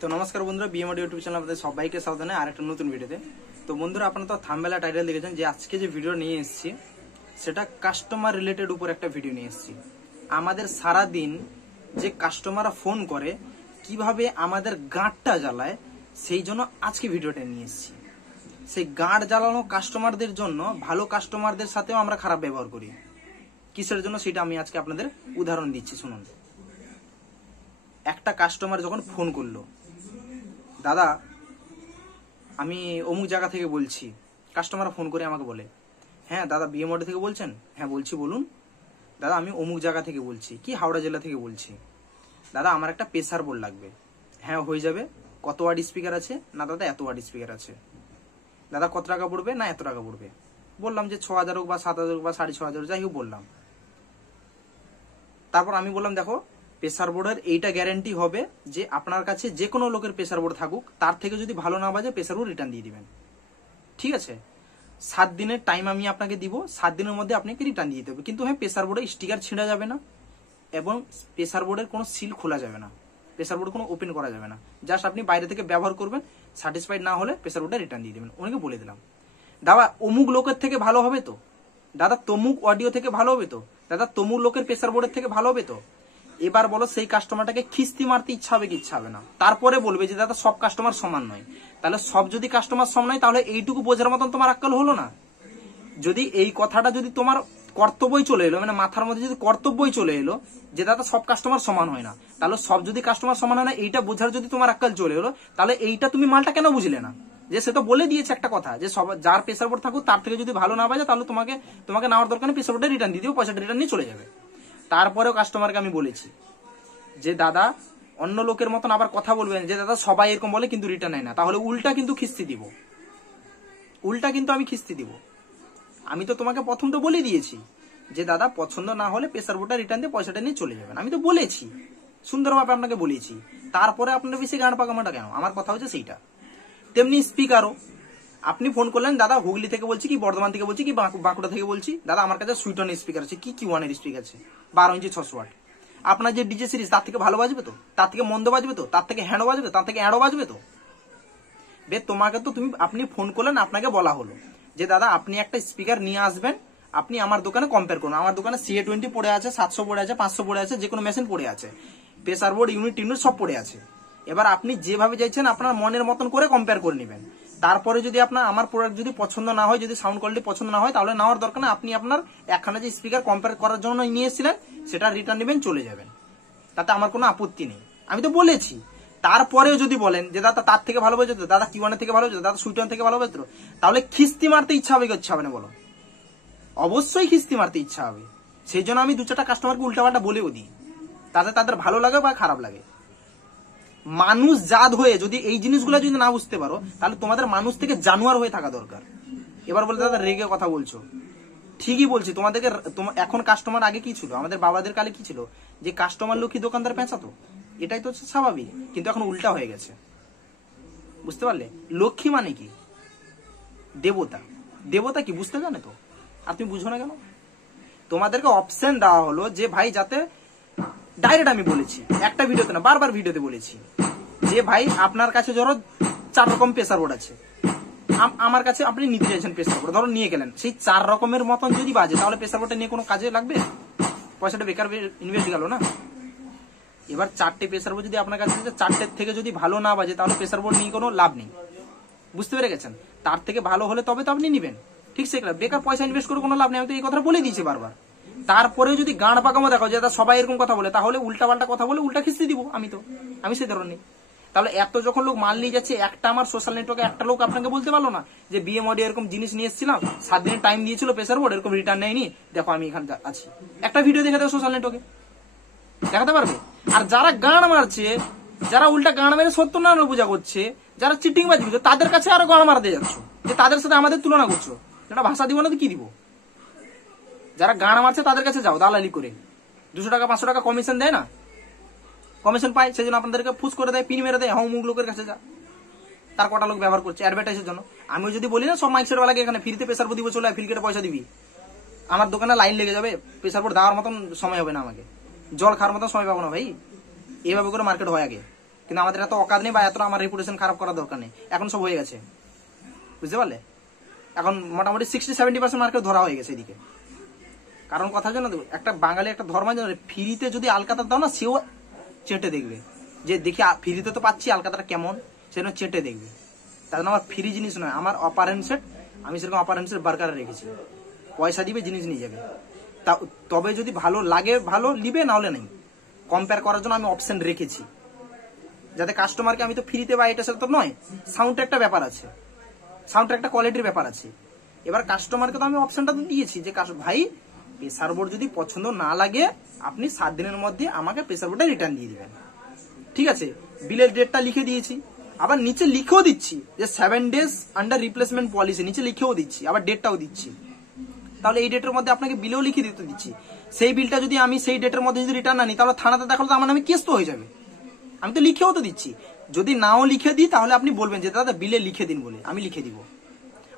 তো নমস্কার বন্ধুরা, বিএমআর ইউটিউব চ্যানেল আপনাদের সবাইকে স্বাগত জানাই আরেকটা নতুন ভিডিওতে। তো বন্ধুরা, আপনারা তো থাম্বনেল আর টাইটেল দেখেছেন যে আজকে যে ভিডিও নিয়ে এসেছি সেটা কাস্টমার রিলেটেড উপর একটা ভিডিও নিয়ে এসেছি। আমাদের সারা দিন যে কাস্টমাররা ফোন করে কিভাবে আমাদের গাঁটটা জ্বালায়, সেই জন্য আজকে ভিডিওটা নিয়ে এসেছি। সেই গাঁট জ্বালানো কাস্টমারদের জন্য ভালো কাস্টমারদের সাথেও আমরা খারাপ ব্যবহার করি। কিসের জন্য সেটা আমি আজকে আপনাদের উদাহরণ দিচ্ছি, শুনুন। একটা কাস্টমার যখন ফোন করলো, দাদা আমি অমুক জায়গা থেকে বলছি। কাস্টমার ফোন করে আমাকে বলে, হ্যাঁ দাদা বিএমআর থেকে বলছেন? হ্যাঁ বলছি, বলুন। দাদা আমি অমুক জায়গা থেকে বলছি, কি হাওড়া জেলা থেকে বলছি। দাদা আমার একটা প্রেসার বোর্ড লাগবে। হ্যাঁ হয়ে যাবে। কত ওয়াট স্পিকার আছে? না দাদা এত ওয়াট স্পিকার আছে। দাদা কত টাকা পড়বে? না এত টাকা পড়বে। বললাম যে 6000 হোক বা 7000 হোক বা 6500, যাই হোক বললাম। তারপর আমি বললাম, দেখো প্রেসার বোর্ডের এইটা গ্যারান্টি হবে যে আপনার কাছে যে কোনো লোকের প্রেসার বোর্ড থাকুক, তার থেকে যদি ভালো না বাজে প্রেসার বোর্ড রিটার্ন দিয়ে দিবেন। ঠিক আছে, 7 দিনের টাইম আমি আপনাকে দিব। 7 দিনের মধ্যে আপনাকে রিটার্ন দিয়ে দিতে হবে। কিন্তু হ্যাঁ, প্রেসার বোর্ডে স্টিকার ছিঁড়া যাবে না এবং প্রেসার বোর্ডের কোনো সিল খোলা যাবে না, প্রেসার বোর্ড কোনো ওপেন করা যাবে না। জাস্ট আপনি বাইরে থেকে ব্যবহার করবেন, স্যাটিসফাইড না হলে প্রেসার বোর্ডটা রিটার্ন দিয়ে দেবেন। ওনাকে বলে দিলাম। দাদা অমুক লোকের থেকে ভালো হবে তো? দাদা তমুক অডিও থেকে ভালো হবে তো? দাদা তমুক লোকের প্রেসার বোর্ডের থেকে ভালো হবে তো? এবার বলো, সেই কাস্টমারটাকে খিস্তি মারতে ইচ্ছা হবে কি ইচ্ছা হবে না? তারপরে বলবে যে দাদা সব কাস্টমার সমান নয়। তাহলে সব যদি কাস্টমার সমান নয়, তাহলে এইটুকু বোঝার মতন তোমার আক্কেল হলো না? যদি এই কথাটা যদি তোমার কর্তব্যই চলে এলো, মানে মাথার মধ্যে যদি কর্তব্যই চলে এলো যে দাদা সব কাস্টমার সমান হয় না, তাহলে সব যদি কাস্টমার সমান হয় না এইটা বোঝার যদি তোমার আক্কেল চলে এলো, তাহলে এইটা তুমি মালটা কেন বুঝলে না? যে সে তো বলে দিয়েছে একটা কথা যে সব যার প্রেসার বোর্ড থাকুক তার থেকে যদি ভালো না বাজে তাহলে তোমাকে নেওয়ার দরকার নেই, প্রেসার বোর্ডে রিটার্ন দিয়ে দিও, পয়সাটা রিটার্ন নিয়ে চলে যাবে। তারপরেও কাস্টমারকে আমি বলেছি যে দাদা অন্য লোকের মতন আবার কথা বলবেন যে দাদা সবাই এরকম বলে কিন্তু রিটার্ন নেয় না, তাহলে উল্টা কিন্তু খিস্তি দিব। উল্টা কিন্তু আমি খিস্তি দিব। আমি তো তোমাকে প্রথম তো বলে দিয়েছি যে দাদা পছন্দ না হলে প্রেসার বোর্ডটা রিটার্ন দিয়ে পয়সাটা নিয়ে চলে যাবেন। আমি তো বলেছি, সুন্দরভাবে আপনাকে বলেছি। তারপরে আপনার বেশি গান পাকামাটা কেন? আমার কথা হচ্ছে সেইটা। তেমনি স্পিকারও, আপনি ফোন করলেন, দাদা হুগলি থেকে বলছি, কি বর্ধমান থেকে বলছি, কি বাঁকুড়া থেকে বলছি। দাদা আমার কাছে সুইটনের স্পিকার আছে, কি ওয়ানের স্পিকার আছে 12 ইঞ্চি 600 ওয়াট। আপনার যে ডিজে সিরিজ তার থেকে ভালো বাজবে তো? তার থেকে মন্দ বাজবে তো? তার থেকে হ্যাঁড়ো বাজবে? তার থেকে অ্যাড়ো বাজবে তো? তোমাকে তো আপনি ফোন করলেন, আপনাকে বলা হলো যে দাদা আপনি একটা স্পিকার নিয়ে আসবেন, আপনি আমার দোকানে কম্পেয়ার করুন। আমার দোকানে CA20 পড়ে আছে, 700 পড়ে আছে, 500 পড়ে আছে, যে কোনো মেশিন পড়ে আছে, প্রেসার বোর্ড ইউনিট সব পড়ে আছে। এবার আপনি যেভাবে চাইছেন আপনার মনের মতন করে কম্পেয়ার করে নেবেন। তারপরে যদি আপনার আমার প্রোডাক্ট যদি পছন্দ না হয়, যদি সাউন্ড কোয়ালিটি পছন্দ না হয়, তাহলে নেওয়ার দরকার না। আপনি আপনার একখানা যে স্পিকার কম্পেয়ার করার জন্য নিয়ে এসেছিলেন সেটা রিটার্ন নেবেন, চলে যাবেন। তাতে আমার কোনো আপত্তি নেই, আমি তো বলেছি। তারপরেও যদি বলেন যে দাদা তার থেকে ভালো হয়েছে তো, দাদা কিওয়ানের থেকে ভালো হয়েছে, দাদা সুইটন থেকে ভালো হয়েছে তো, তাহলে খিস্তি মারতে ইচ্ছা হবে কি ইচ্ছা হবে না বলো? অবশ্যই খিস্তি মারতে ইচ্ছা হবে। সেই জন্য আমি 2-4টা কাস্টমারকে উল্টাপাল্টা বলেও দিই, তাতে তাদের ভালো লাগে বা খারাপ লাগে। মানুষ জাত হয়ে যদি এই জিনিসগুলো যদি না বুঝতে পারো, তাহলে তোমাদের মানুষ থেকে জানোয়ার হয়ে থাকা দরকার। এবার বলে দাদা রেগে কথা বলছো, ঠিকই বলছি। তোমাদেরকে এখন কাস্টমার, আগে কি ছিল, আমাদের বাবাদের কালে কি ছিল, যে কাস্টমার লক্ষ্মী দোকানদার পেঁচাতো, এটাই তো স্বাভাবিক। কিন্তু এখন উল্টা হয়ে গেছে, বুঝতে পারলে? লক্ষ্মী মানে কি? দেবতা। দেবতা কি বুঝতে জানে তো, আর তুমি বুঝো না কেন? তোমাদেরকে অপশন দেওয়া হলো যে ভাই, যাতে ডাইরেক্ট আমি বলেছি, একটা ভিডিওতে না, বারবার ভিডিওতে বলেছি যে ভাই আপনার কাছে ধরো 4 রকম প্রেসার বোর্ড আছে, আমার কাছে আপনি নিতে চাইছেন প্রেসার বোর্ড, ধরো নিয়ে গেলেন, সেই 4 রকমের মতন যদি বাজে, তাহলে প্রেসার বোর্ডটা নিয়ে কোনো কাজে লাগবে? পয়সাটা বেকার ইনভেস্ট গেল না? এবার 4টে প্রেসার বোর্ড যদি আপনার কাছে 4টের থেকে যদি ভালো না বাজে, তাহলে প্রেসার বোর্ড নিয়ে কোনো লাভ নেই। বুঝতে পেরে গেছেন? তার থেকে ভালো হলে তবে তো আপনি নিবেন। ঠিক সেটা, বেকার পয়সা ইনভেস্ট করে কোনো লাভ নেই। আমি তো এই কথা বলে দিয়েছি বারবার। তারপরেও যদি গাঁড় পাকামো দেখো যে সবাই এরকম কথা বলে, তাহলে উল্টা পাল্টা কথা বলে উল্টা খিস্তি দিব। আমি সেই ধরনের। তাহলে এত যখন লোক মাল নিয়ে যাচ্ছে, একটা আমার সোশ্যাল নেটওয়ার্কে একটা লোক আপনাকে বলতে পারলো না যে বিএমআর এরকম জিনিস নিয়ে এসেছিলাম, 7 দিনের টাইম দিয়েছিল প্রেসার বোর্ড, এরকম রিটার্ন নেয়নি, দেখো আমি এখানে আছি। একটা ভিডিও দেখে দেবো সোশ্যাল নেটওয়ার্কে, দেখাতে পারবে? আর যারা গান মারছে, যারা উল্টা গান মেরে সত্যনারায়ণ পূজা করছে, যারা চিটিং বাজি করছে, তাদের কাছে আরো গান মারতে যাচ্ছ, যে তাদের সাথে আমাদের তুলনা করছো। এটা ভাষা দিব না তো কি দিব? যারা গান মারছে তাদের কাছে যাও, দালালি করে 200 টাকা 500 টাকা কমিশন দেয় না, কমিশন পায়, সেই জন্য আপনাদেরকে ফুস করে দেয়, পিন মেরে দেয়। অমুক লোকের কাছে যা, তার কটা লোক ব্যবহার করছে অ্যাডভার্টাইজের জন্য। আমি যদি বলি না সব মাইক সেটওয়ালাকে এখানে ফ্রিতে প্রেসার বোর্ড দিব, চলে ফিল কেটে পয়সা দিবি, আমার দোকানে লাইন লেগে যাবে, প্রেসার বোর্ড দেওয়ার মতন সময় হবে না, আমাকে জল খাওয়ার মতন সময় পাবো না ভাই। এইভাবে করে মার্কেট হয় আগে, কিন্তু আমাদের এত অকাদ নেই বা এত আমার রেপুটেশন খারাপ করার দরকার নেই, এখন সব হয়ে গেছে, বুঝতে পারলে? এখন মোটামুটি 60-70% মার্কেট ধরা হয়ে গেছে এদিকে। কারণ কথা জানো, একটা বাঙালি একটা ধর্ম জানো, ফ্রিতে যদি আলকাতা দাও না, সেও চেটে দেখবে যে দেখি ফ্রিতে তো পাচ্ছি আলকাতাটা কেমন, সেজন্য চেটে দেখবে। তার জন্য আমার ফ্রি জিনিস নয়, আমার অপারেন্ট সেট, আমি সেরকম অপারেন্ট সেট বার্কারে রেখেছি, পয়সা দিবে জিনিস নিয়ে যাবে। তবে যদি ভালো লাগে ভালো নিবে, না হলে নেই। কম্পেয়ার করার জন্য আমি অপশন রেখেছি, যাতে কাস্টমারকে, আমি তো ফ্রিতে বা এটা সেটা তো নয়, সাউন্ডের একটা ব্যাপার আছে, সাউন্ডের একটা কোয়ালিটির ব্যাপার আছে। এবার কাস্টমারকে তো আমি অপশনটা তো দিয়েছি যে ভাই প্রেসার বোর্ড যদি পছন্দ না লাগে আপনি 7 দিনের মধ্যে আমাকে প্রেসার বোর্ডটা রিটার্ন দিয়ে দিবেন, ঠিক আছে? বিলের ডেটটা লিখে দিয়েছি, আবার নিচে লিখেও দিচ্ছি যে 7 days আন্ডার রিপ্লেসমেন্ট পলিসি, নিচে লিখেও দিচ্ছি, আবার ডেটটাও দিচ্ছি। তাহলে এই ডেটের মধ্যে আপনাকে বিলেও লিখে দিতে দিচ্ছি। সেই বিলটা যদি আমি সেই ডেটের মধ্যে যদি রিটার্ন আনি, তাহলে থানাতে দেখালে তো আমার নামে কেস তো হয়ে যাবে। আমি তো লিখেও তো দিচ্ছি, যদি নাও লিখে দিই তাহলে আপনি বলবেন যে দাদা বিলে লিখে দিন বলে, আমি লিখে দিব।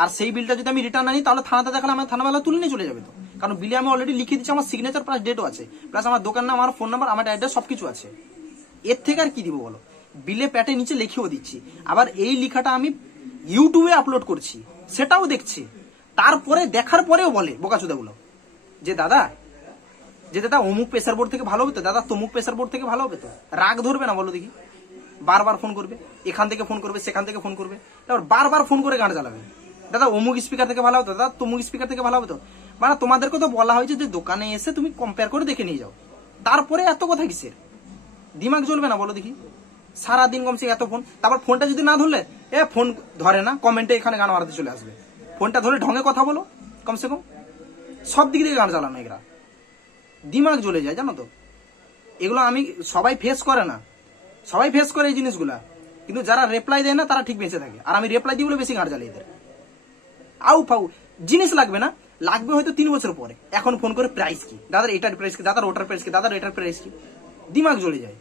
আর সেই বিলটা যদি আমি রিটার্ন আনি, তাহলে থানাতে দেখালে আমার থানাবেলা তুলে নিয়ে চলে যাবে তো, কারণ বিলে আমি অলরেডি লিখে দিচ্ছি, আমার সিগনেচার প্লাস ডেটও আছে, প্লাস আমার দোকান নাম, আমার ফোন নাম্বার, আমার অ্যাড্রেস সবকিছু আছে। এর থেকে আর কি দিব বলো? বিলে প্যাটে নিচে লিখেও দিচ্ছি, আবার এই লেখাটা আমি ইউটিউবে আপলোড করছি, সেটাও দেখছি। তারপরে দেখার পরেও বলে বোকাচোদাগুলো যে দাদা অমুক প্রেসার বোর্ড থেকে ভালো হবে তো, দাদা তমুক প্রেসার বোর্ড থেকে ভালো হবে তো। রাগ ধরবে না বলো দেখি? বারবার ফোন করবে, এখান থেকে ফোন করবে, সেখান থেকে ফোন করবে, তারপর বারবার ফোন করে গান চালাবে, দাদা অমুক স্পিকার থেকে ভালো হবে তো, দাদা তমুক স্পিকার থেকে ভালো হবে তো। মানে তোমাদেরকে তো বলা হয়েছে যে দোকানে এসে তুমি কম্পেয়ার করে দেখে নিয়ে যাও, তারপরে এত কথা কিসের? দিমাগ জ্বলবে না বলো দেখি? সারাদিন কমসে এত ফোন, তারপর ফোনটা যদি না ধরলে, ফোন ধরে না, কমেন্টে এখানে গান মারাতে চলে আসবে। ফোনটা ধরে ঢঙে কথা বলো কমসে কম, সব দিক থেকে গান চালানো, এগুলা দিমাগ জ্বলে যায় জানো তো। এগুলো আমি সবাই ফেস করে না, সবাই ফেস করে এই জিনিসগুলা, কিন্তু যারা রিপ্লাই দেয় না তারা ঠিক বেঁচে থাকে। আর আমি রিপ্লাই দিই বলে বেশি গাঁট জ্বালিয়ে এদের। আউ ফাউ জিনিস লাগবে না, লাগবে হয়তো 3 বছর পরে, এখন ফোন করে প্রাইস কি, দাদার এটার প্রাইস কি, দাদার ওটার প্রাইস কি, দাদার এটার প্রাইস কি, দিমাগ জ্বলে যায়।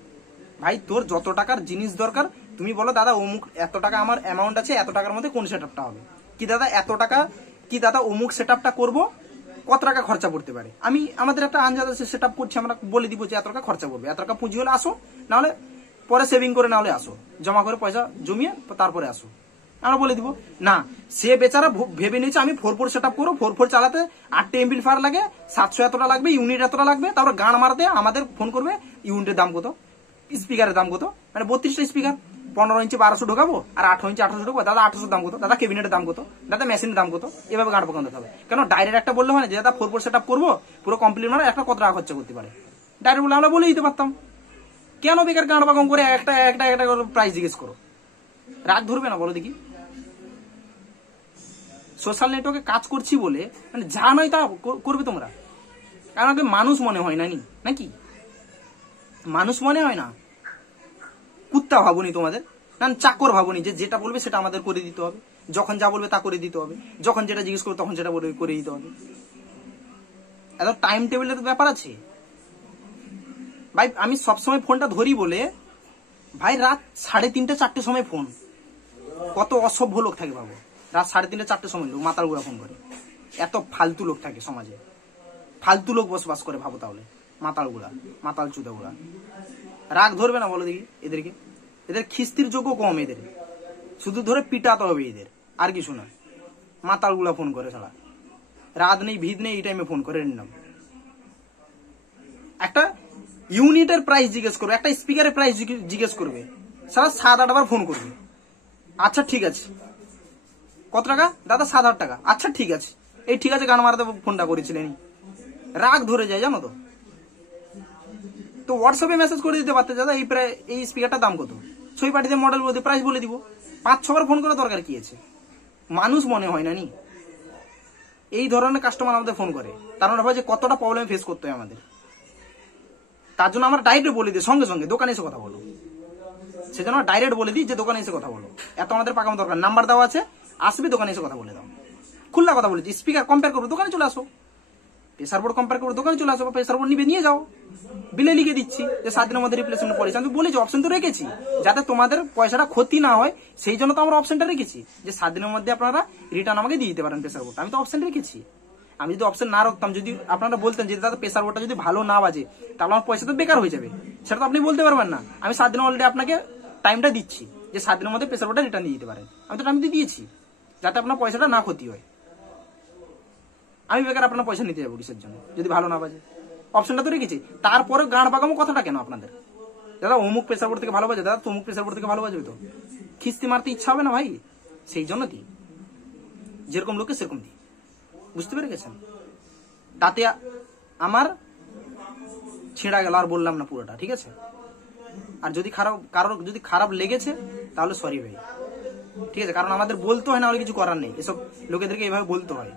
ভাই তোর যত টাকার জিনিস দরকার তুমি বলো, দাদা অমুক এত টাকা আমার অ্যামাউন্ট আছে, এত টাকার মধ্যে কোন সেটআপটা হবে, কি দাদা এত টাকা, কি দাদা অমুক সেটআপটা করবো, কত টাকা খরচা পড়তে পারে। আমি আমাদের একটা আন্দাজ আছে, সেটআপ করছি, আমরা বলে দিব যে এত টাকা খরচা পড়বে, এত টাকা পুঁজি হলে আসো, না হলে পরে সেভিং করে, না হলে আসো, জমা করে পয়সা জমিয়ে তারপরে আসো, আমরা বলে দিব। না, সে বেচারা ভেবে নিয়েছে আমি 4-4 সেটআপ করবো, 4-4 চালাতে 8 এমপ্লিফায়ার লাগে, 700 এতটা লাগবে, ইউনিট এতটা লাগবে, তারপর গান মারতে আমাদের ফোন করবে, ইউনিটের দাম কত, স্পিকারের দাম কত, মানে 32টা স্পিকার, 15 ইঞ্চি 1200 ঢোকাবো, আর 18 ইঞ্চি 1800 ঢোকাবো, দাদা 800 দাম কত, দাদা কেবিনেটের দাম কত, দাদা মেশিনের দাম কত, এভাবে গান পকাতে হবে। কেন ডাইরেক্ট একটা বললে হয় না যে দাদা 4-4 সেটআপ করবো, পুরো কমপ্লিট মানে একটা কত টাকা খরচা করতে পারে, ডাইরেক্ট বলে আমরা বলে দিতে পারতাম। কেন বেকার গান পাকম করে একটা একটা একটা প্রাইস জিজ্ঞেস করো? রাগ ধরবে না বলো দেখি? সোশ্যাল নেটওয়ার্কে কাজ করছি বলে মানে যা নয় তা করবে তোমরা, কারণ মানুষ মনে হয় না নাকি? মানুষ মনে হয় না, কুত্তা ভাবুনি তোমাদের, না চাকর ভাবুনি যে যেটা বলবে সেটা আমাদের করে দিতে হবে, যখন যা বলবে তা করে দিতে হবে, যখন যেটা জিজ্ঞেস করবে তখন সেটা করে দিতে হবে। এত টাইম টেবিলের ব্যাপার আছে ভাই। আমি সবসময় ফোনটা ধরি বলে ভাই রাত 3:30-4টের সময় ফোন, কত অসভ্য লোক থাকে ভাবো, রাত 3:30-4টের সময় লোক মাতাল গুড়া ফোন করে। এত ফালতু লোক থাকে সমাজে, ফালতু লোক বসবাস করে ভাবো তাহলে, মাতাল গুড়া, মাতাল চুদা গুড়া। রাগ ধরবে না বলো দেখি এদেরকে? এদের খিস্তির যোগ্য কম, এদের শুধু ধরে পিটাতে হবে এদের, আর কিছু না। মাতাল গুলা ফোন করে ছাড়া, রাত নেই ভিত নেই এই টাইমে ফোন করে নিলাম। একটা ইউনিটের প্রাইস জিজ্ঞেস করবে, একটা স্পিকারের প্রাইস জিজ্ঞেস করবে, সারা 7-8 বার ফোন করবে। আচ্ছা ঠিক আছে, কত টাকা দাদা? 7-8 টাকা। আচ্ছা ঠিক আছে, এই ঠিক আছে গান মারাতে ফোনটা করেছিলেন। রাগ ধরে যায় জানো তো। তো হোয়াটসঅ্যাপে মেসেজ করে দিতে পারতে, দাদা এই স্পিকারটার দাম কত, সই পাঠিয়ে মডেল বলতে প্রাইস বলে দিব। 5-6 বার ফোন করার দরকার কি আছে? মানুষ মনে হয় না নি? এই ধরনের কাস্টমার আমাদের ফোন করে, তার মানে ভাই যে কতটা প্রবলেম ফেস করতে হয় আমাদের। তার জন্য আমরা ডাইরেক্ট বলে দিই সঙ্গে সঙ্গে দোকানে এসে কথা বলো, সেজন্য ডাইরেক্ট বলে দিই যে দোকানে এসে কথা বলো। এত আমাদের পাকানো দরকার, নাম্বার দেওয়া আছে, আসবে দোকানে এসে কথা বলে দাও। খুল্লা কথা বলেছি, স্পিকার কম্পেয়ার করবো দোকানে চলে আসো, প্রেসার বোর্ড কম্পেয়ার করবো দোকানে চলে আসো, প্রেসার বোর্ড নিয়ে যাও, বিলে লিখে দিচ্ছি যে 7 দিনের মধ্যে রিপ্লেসমেন্ট পলিসি। আমি বলেছি অপশন তো রেখেছি যাতে তোমাদের পয়সাটা ক্ষতি না হয়, সেই জন্য তো আমরা অপশনটা রেখেছি যে 7 দিনের মধ্যে আপনারা রিটার্ন আমাকে দিয়ে দিতে পারেন প্রেসার বোর্ড। আমি তো অপশন রেখেছি। আমি যদি অপশন না রাখতাম, যদি আপনারা বলতেন যে দাদা প্রেসার বোর্ডটা যদি ভালো না বাজে তাহলে আমার পয়সা তো বেকার হয়ে যাবে, সেটা তো আপনি বলতে পারবেন না। আমি 7 দিন অলরেডি আপনাকে টাইমটা দিচ্ছি যে 7 দিনের মধ্যে প্রেসার বোর্ডটা রিটার্ন দিয়ে দিতে পারেন। আমি তো টাইম দিয়েছি যাতে আপনার পয়সাটা না ক্ষতি হয়। আমি বেকার আপনার পয়সা নিতে যাবো কিসের জন্য যদি ভালো না বাজে? অপশনটা তো রেখেছি। তারপরে গাঁড় পাকামো কথাটা কেন আপনাদের? দাদা অমুক প্রেসার বোর্ড থেকে ভালো বাজে, দাদা তমুক প্রেসার বোর্ড থেকে ভালো বাজবে, তো খিস্তি মারতে ইচ্ছা হবে না ভাই? সেই জন্য দিই, যেরকম লোকে সেরকম দিই। বুঝতে পেরে গেছেন? তাতে আমার ছেঁড়া গেল, আর বললাম না পুরোটা, ঠিক আছে? আর যদি কারোর যদি খারাপ লেগেছে তাহলে সরি ভাই, ঠিক আছে? কারণ আমাদের বলতে হয়, না হলে কিছু করার নেই। এসব লোকেদেরকে এভাবে বলতে হয়।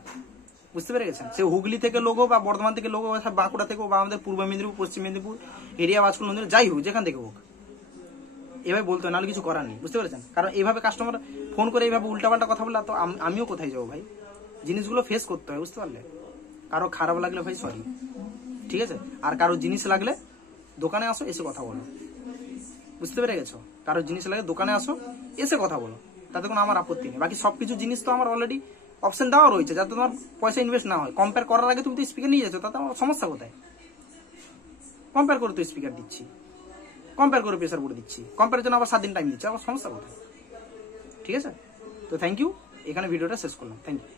বুঝতে পেরে গেছেন? সে হুগলি থেকে লোক বা বর্ধমান থেকে লোক, বাঁকুড়া থেকে বা আমাদের পূর্ব মেদিনীপুর, পশ্চিম মেদিনীপুর এরিয়া, বাজকুল মন্দির, যাই হোক, যেখান থেকে হোক, এভাবে বলতে হয়, নাহলে কিছু করার নেই। বুঝতে পেরেছেন? কারণ এইভাবে কাস্টমার ফোন করে এইভাবে উল্টাপাল্টা কথা বললে তো আমিও কোথায় যাবো ভাই? জিনিসগুলো ফেস করতে হয়, বুঝতে পারলে? কারো খারাপ লাগলে ভাই সরি, ঠিক আছে? আর কারো জিনিস লাগলে দোকানে আসো, এসে কথা বলো। বুঝতে পেরে গেছো? কারো জিনিস লাগে দোকানে আসো, এসে কথা বলো, তাতে কোনো আমার আপত্তি নেই। বাকি সবকিছু জিনিস তো আমার অলরেডি অপশন দেওয়া রয়েছে, যাতে তোমার পয়সা ইনভেস্ট না হয়। কম্পেয়ার করার আগে তুমি তো স্পিকার নিয়ে যাচ্ছ, তাতে আমার সমস্যা কোথায়? কম্পেয়ার করে তো স্পিকার দিচ্ছি, কম্পেয়ার করে প্রেসার বোর্ড দিচ্ছি, কম্পেয়ারের জন্য আবার 7 দিন টাইম দিচ্ছি, আবার সমস্যা কোথায়? ঠিক আছে? তো থ্যাংক ইউ, এখানে ভিডিওটা শেষ করলাম। Thank you.